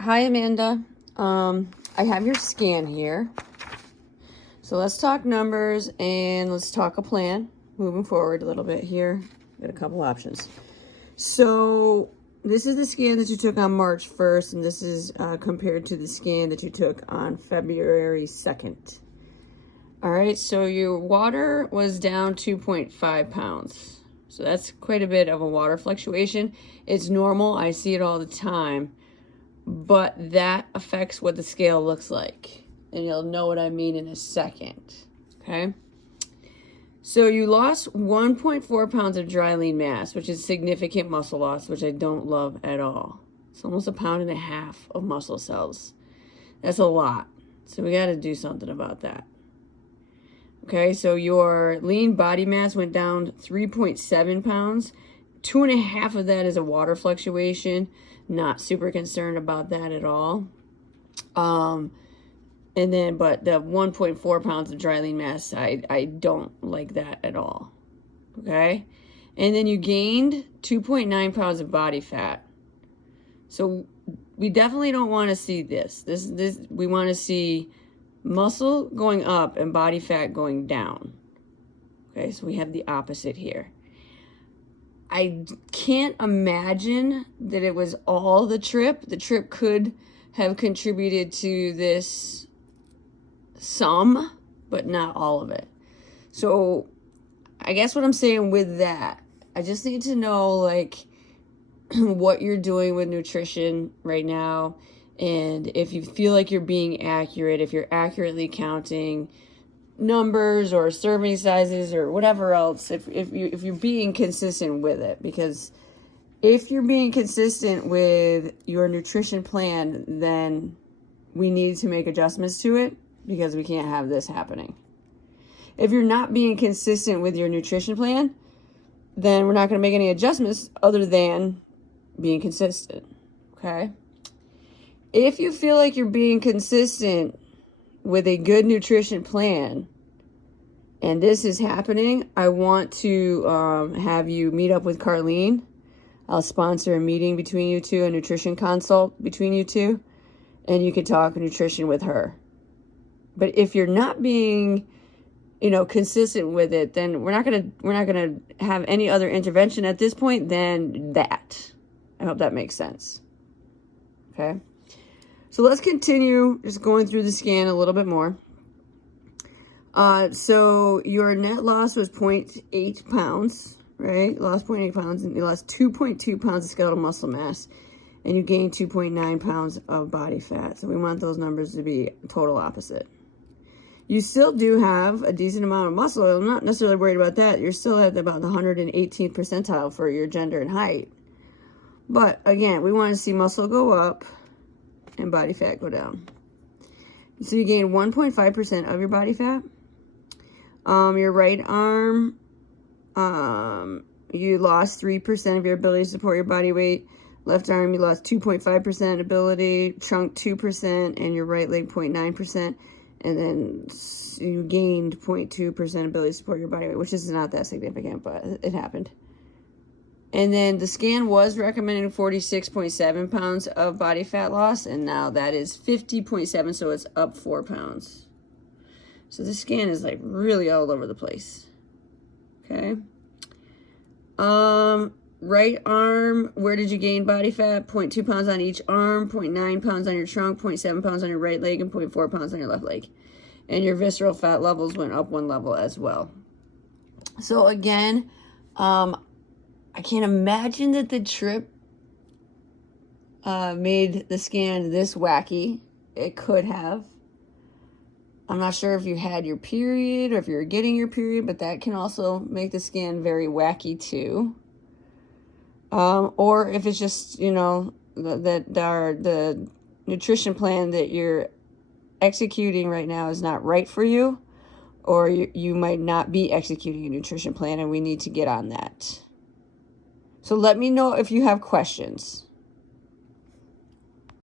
Hi, Amanda. I have your scan here. So let's talk numbers and let's talk a plan moving forward a little bit here. Got a couple options. So this is the scan that you took on March 1st, and this is compared to the scan that you took on February 2nd. All right, so your water was down 2.5 pounds. So that's quite a bit of a water fluctuation. It's normal. I see it all the time. But that affects what the scale looks like. And you'll know what I mean in a second. Okay? So you lost 1.4 pounds of dry lean mass, which is significant muscle loss, which I don't love at all. It's almost 1.5 pounds of muscle cells. That's a lot. So we got to do something about that. Okay, so your lean body mass went down 3.7 pounds. 2.5 of that is a water fluctuation. Not super concerned about that at all. But the 1.4 pounds of dry lean mass, I don't like that at all. Okay? And then you gained 2.9 pounds of body fat. So we definitely don't want to see this. We want to see muscle going up and body fat going down. Okay, so we have the opposite here. I can't imagine that it was all the trip. The trip could have contributed to this some, but not all of it. So I guess what I'm saying with that, I just need to know like what you're doing with nutrition right now. And if you feel like you're being accurate, if you're accurately counting numbers or serving sizes or whatever else, if you're being consistent with it. Because if you're being consistent with your nutrition plan, then we need to make adjustments to it, because we can't have this happening. If you're not being consistent with your nutrition plan, then we're not going to make any adjustments other than being consistent. Okay? If you feel like you're being consistent with a good nutrition plan, and this is happening, I want to have you meet up with Carlene. I'll sponsor a meeting between you two, a nutrition consult between you two, and you can talk nutrition with her. But if you're not being, consistent with it, then we're not gonna have any other intervention at this point than that. I hope that makes sense. Okay. So let's continue just going through the scan a little bit more. So your net loss was 0.8 pounds, right? You lost 0.8 pounds, and you lost 2.2 pounds of skeletal muscle mass, and you gained 2.9 pounds of body fat. So we want those numbers to be total opposite. You still do have a decent amount of muscle. I'm not necessarily worried about that. You're still at about the 118th percentile for your gender and height. But again, we want to see muscle go up and body fat go down. So you gained 1.5% of your body fat. Your right arm, you lost 3% of your ability to support your body weight. Left arm, you lost 2.5% ability. Trunk, 2%, and your right leg, 0.9%. And then you gained 0.2% ability to support your body weight, which is not that significant, but it happened. And then the scan was recommending 46.7 pounds of body fat loss, and now that is 50.7, so it's up 4 pounds. So this scan is like really all over the place. Okay. Right arm, where did you gain body fat? 0.2 pounds on each arm, 0.9 pounds on your trunk, 0.7 pounds on your right leg, and 0.4 pounds on your left leg. And your visceral fat levels went up 1 level as well. So again, I can't imagine that the trip made the scan this wacky. It could have. I'm not sure if you had your period or if you're getting your period, but that can also make the scan very wacky too. Or if it's just, the nutrition plan that you're executing right now is not right for you, or you might not be executing a nutrition plan, and we need to get on that. So let me know if you have questions.